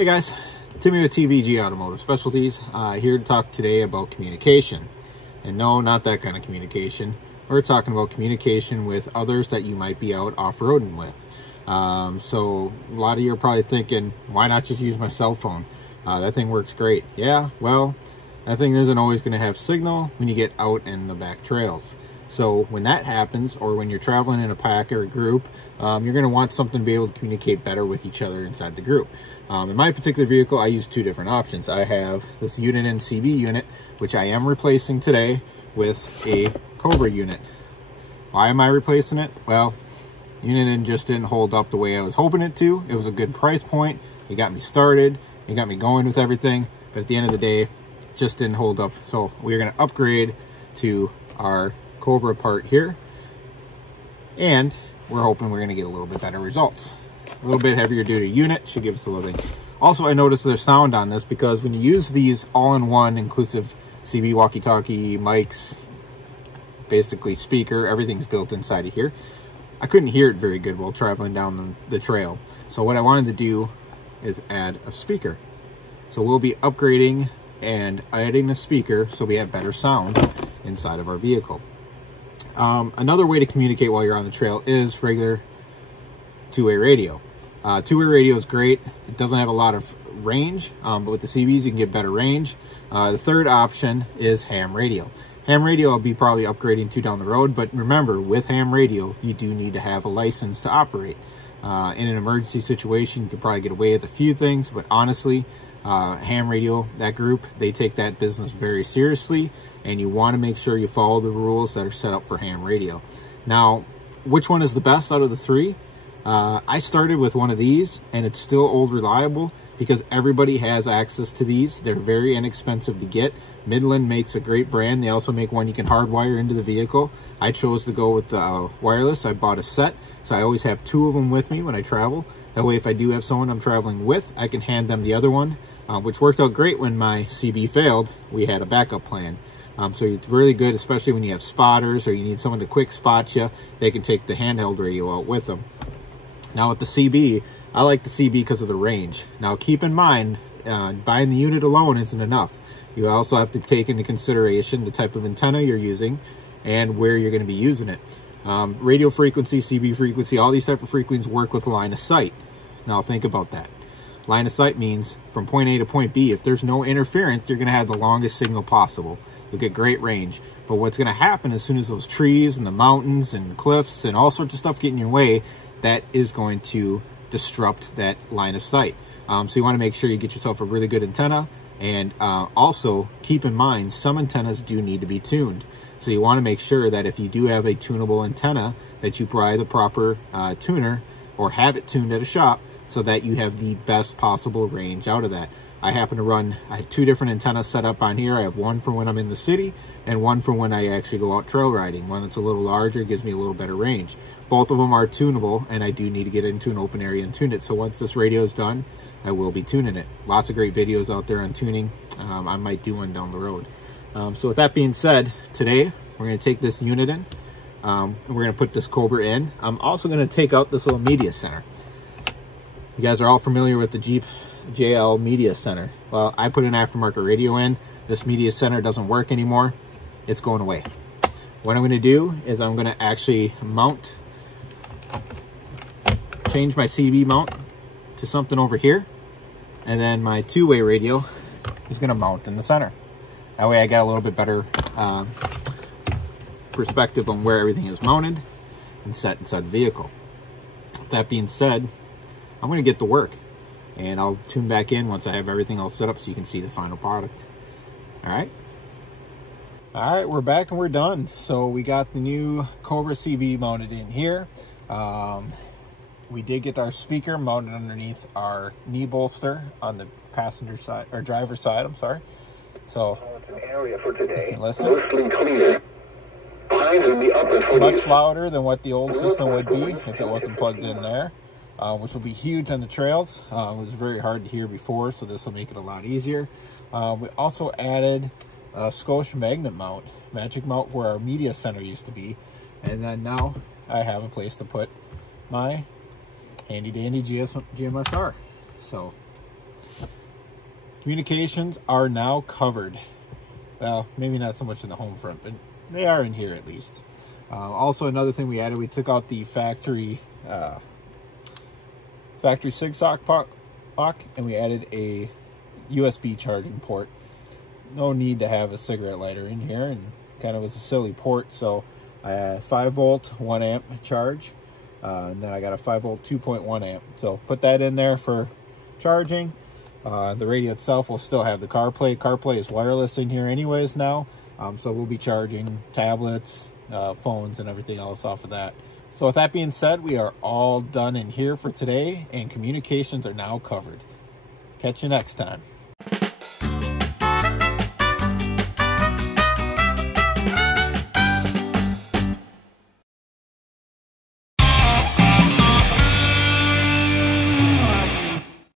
Hey guys, Timmy with TVG Automotive Specialties, here to talk today about communication. And no, not that kind of communication. We're talking about communication with others that you might be out off-roading with. So a lot of you are probably thinking, why not just use my cell phone? That thing works great. Yeah, well, that thing isn't always going to have signal when you get out in the back trails. So when that happens, or when you're traveling in a pack or a group, you're going to want something to be able to communicate better with each other inside the group. In my particular vehicle, I use two different options. I have this Uniden CB unit, which I am replacing today with a Cobra unit. Why am I replacing it? Well, Uniden just didn't hold up the way I was hoping it to. It was a good price point. It got me started. It got me going with everything. But at the end of the day, it just didn't hold up. So we're going to upgrade to our Cobra part here, and we're hoping we're going to get a little bit better results. A little bit heavier duty unit should give us a little thing. Also, I noticed there's sound on this because when you use these all-in-one inclusive CB walkie-talkie mics, basically speaker, everything's built inside of here. I couldn't hear it very good while traveling down the trail. So what I wanted to do is add a speaker. So we'll be upgrading and adding a speaker so we have better sound inside of our vehicle. Another way to communicate while you're on the trail is regular two-way radio. Two-way radio is great. It doesn't have a lot of range, but with the CBs you can get better range. The third option is ham radio. Ham radio I'll be probably upgrading to down the road, but remember, with ham radio you do need to have a license to operate. In an emergency situation you could probably get away with a few things, but honestly, ham radio, that group, they take that business very seriously, and you want to make sure you follow the rules that are set up for ham radio. Now, which one is the best out of the three? I started with one of these, and it's still old reliable because everybody has access to these. They're very inexpensive to get. Midland makes a great brand. They also make one you can hardwire into the vehicle. I chose to go with the wireless. I bought a set, so I always have two of them with me when I travel. That way, if I do have someone I'm traveling with, I can hand them the other one, which worked out great when my CB failed. We had a backup plan. So it's really good, especially when you have spotters or you need someone to quick spot you. They can take the handheld radio out with them. Now with the CB, I like the CB because of the range. Now keep in mind, buying the unit alone isn't enough. You also have to take into consideration the type of antenna you're using and where you're going to be using it. Radio frequency, CB frequency, all these type of frequencies work with line of sight. Now think about that. Line of sight means from point A to point B, if there's no interference, you're going to have the longest signal possible. You'll get great range. But what's going to happen as soon as those trees and the mountains and cliffs and all sorts of stuff get in your way, that is going to disrupt that line of sight. So you want to make sure you get yourself a really good antenna, and also keep in mind some antennas do need to be tuned. So you want to make sure that if you do have a tunable antenna, that you buy the proper tuner or have it tuned at a shop so that you have the best possible range out of that. I happen to run, I have two different antennas set up on here. I have one for when I'm in the city and one for when I actually go out trail riding. One that's a little larger, gives me a little better range. Both of them are tunable, and I do need to get into an open area and tune it. So once this radio is done, I will be tuning it. Lots of great videos out there on tuning. I might do one down the road. So with that being said, today we're going to take this unit in. And we're going to put this Cobra in. I'm also going to take out this little media center. You guys are all familiar with the Jeep JL media center. Well, I put an aftermarket radio in. This media center doesn't work anymore. It's going away. What I'm going to do is I'm going to actually change my CB mount to something over here, and then my two-way radio is going to mount in the center. That way I got a little bit better perspective on where everything is mounted and set inside the vehicle. With that being said, I'm going to get to work, and I'll tune back in once I have everything all set up so you can see the final product. All right, we're back and we're done. So we got the new Cobra CB mounted in here. We did get our speaker mounted underneath our knee bolster on the passenger side, or driver's side, I'm sorry. So area for today. Listen. Clear. Much louder than what the old system would be if it wasn't plugged in there. Which will be huge on the trails. It was very hard to hear before, so this will make it a lot easier. We also added a Scotia magnet mount, magic mount where our media center used to be, and then now I have a place to put my handy dandy GMSR. So Communications are now covered. Well, maybe not so much in the home front, but they are in here at least. Also, another thing we added, we took out the factory sig sock and we added a USB charging port. No need to have a cigarette lighter in here, and kind of was a silly port, so I had 5 volt 1 amp charge, and then I got a 5 volt 2.1 amp, so put that in there for charging. The radio itself will still have the CarPlay is wireless in here anyways now, so we'll be charging tablets, phones, and everything else off of that. So with that being said, we are all done in here for today, and communications are now covered. Catch you next time.